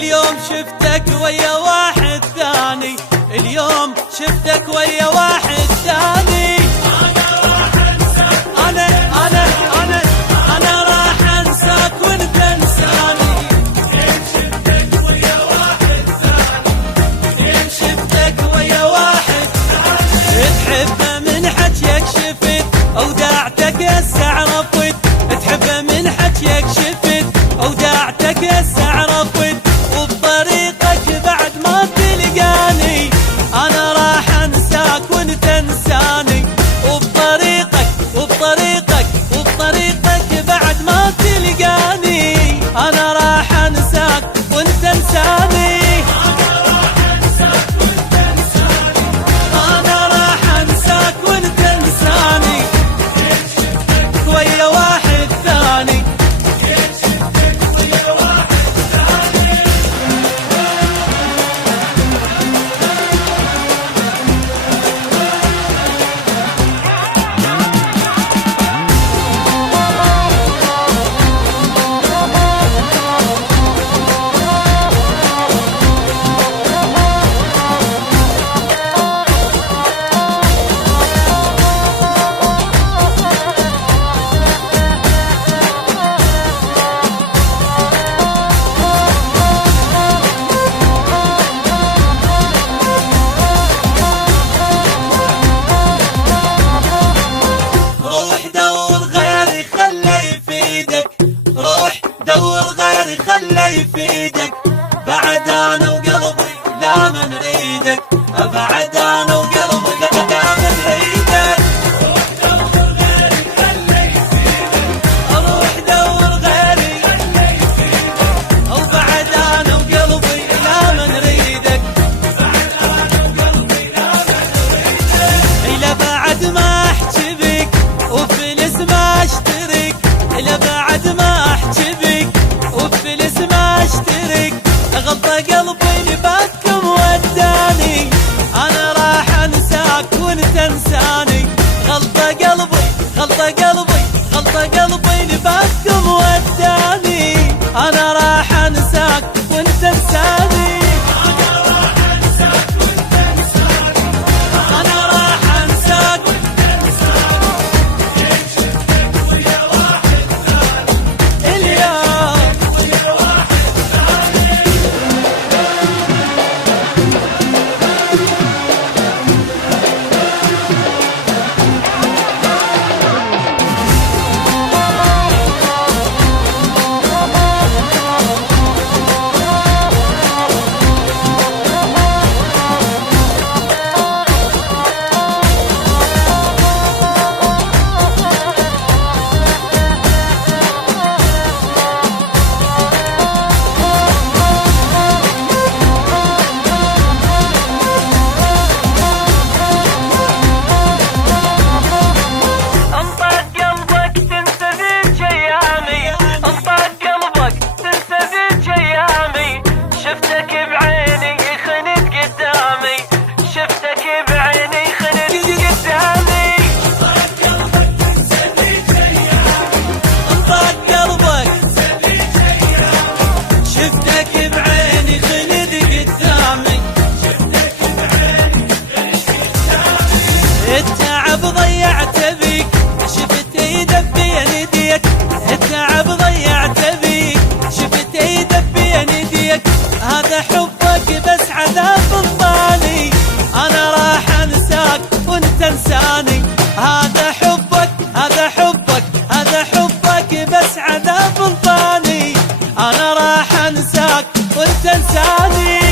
اليوم شفتك ويا واحد ثاني، اليوم شفتك ويا واحد ثاني. أنا راح أنساك وأنت تنساني. شفتك ويا واحد ثاني، شفتك ويا واحد ثاني. تحبه من حكيك شفت أوداعتك هسه عرفت، تحبه من حكيك شفت أوداعتك هسه عرفت، وبطريقك بعد ما تلقاني أنا راح أنساك وأنت تنساني. وبطريقك بعد ما تلقاني أنا راح أنساك وأنت تنساني. أنا راح أنساك وأنت تنساني. ويا واحد ثاني. دور غيري خلي يفيدك، بعد انا وقلبي لا ما نريدك، بعد انا وقلبي لا ما نريدك. روح دور غيري خلي يفيدك، وبعد انا وقلبي لا ما نريدك، بعد انا وقلبي لا ما نريدك. إلا بعد ما احكي بك وفلس ما اشترك، إلا بعد ما احكي بك وبفلس ما اشترك، غلطة قلبي لباكم وداني انا راح انساك وانت تنساني. غلطة قلبي لباكم وداني انا راح انساك وانت تنساني. انا راح انساك وانت تنساني. شفتك ويا واحد ثاني. اليوم التعب ضيعت بيك، شفت يدبي يديك، التعب ضيعت بيك، شفت يدبي يديك، هذا حبك بس عذاب الطاني انا راح انساك وانت تنساني. هذا حبك بس عذاب الطاني انا راح انساك وانت تنساني.